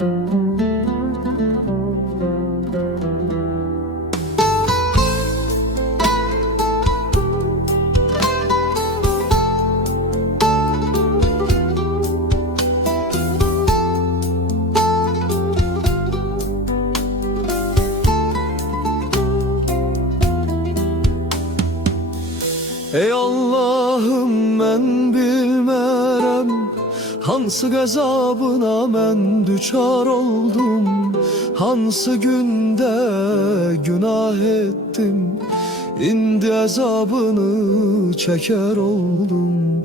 Ey Allah'ım ben bir Hansı gazabına mən düçar oldum? Hansı günde günah ettim? İndi azabını çeker oldum.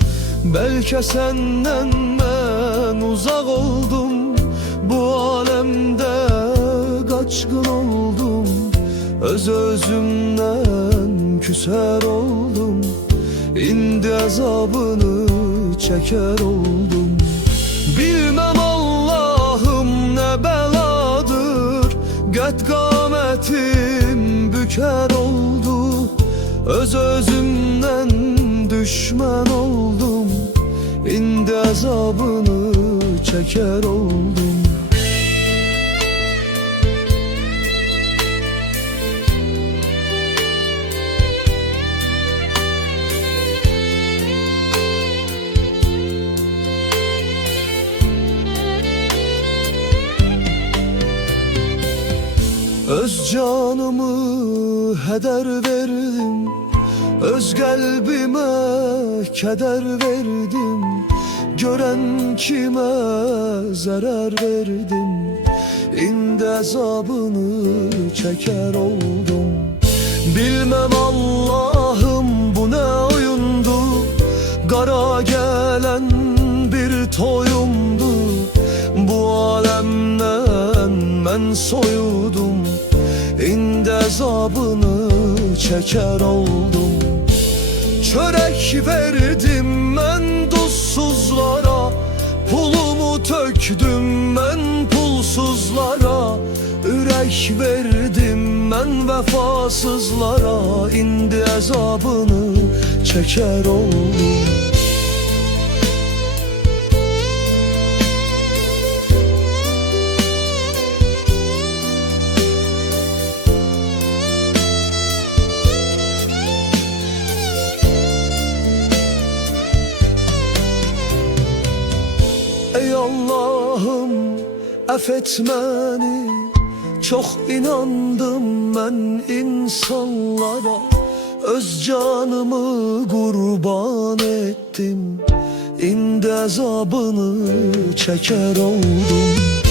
Belki senden ben uzak oldum. Bu alemde kaçkın oldum. Öz özümden küser oldum. İndi azabını çeker oldum Bilmem Allah'ım ne beladır. Göt kametim büker oldu. Öz özümden düşman oldum. İndi azabını çeker oldum Öz canımı heder verdim Öz kalbime keder verdim. Gören kime zarar verdim İndi azabını çeker oldum. Bilmem Allah'ım bu ne oyundu Kara gelen bir toyumdu. Bu alemden ben soyudum İndi azabını çeker oldum. Çörek verdim ben duzsuzlara Pulumu töktüm ben pulsuzlara. Ürek verdim ben vefasızlara. İndi azabını çeker oldum Allah'ım affet beni. Çok inandım ben insanlara. Öz canımı kurban ettim. İndi azabını çeker oldum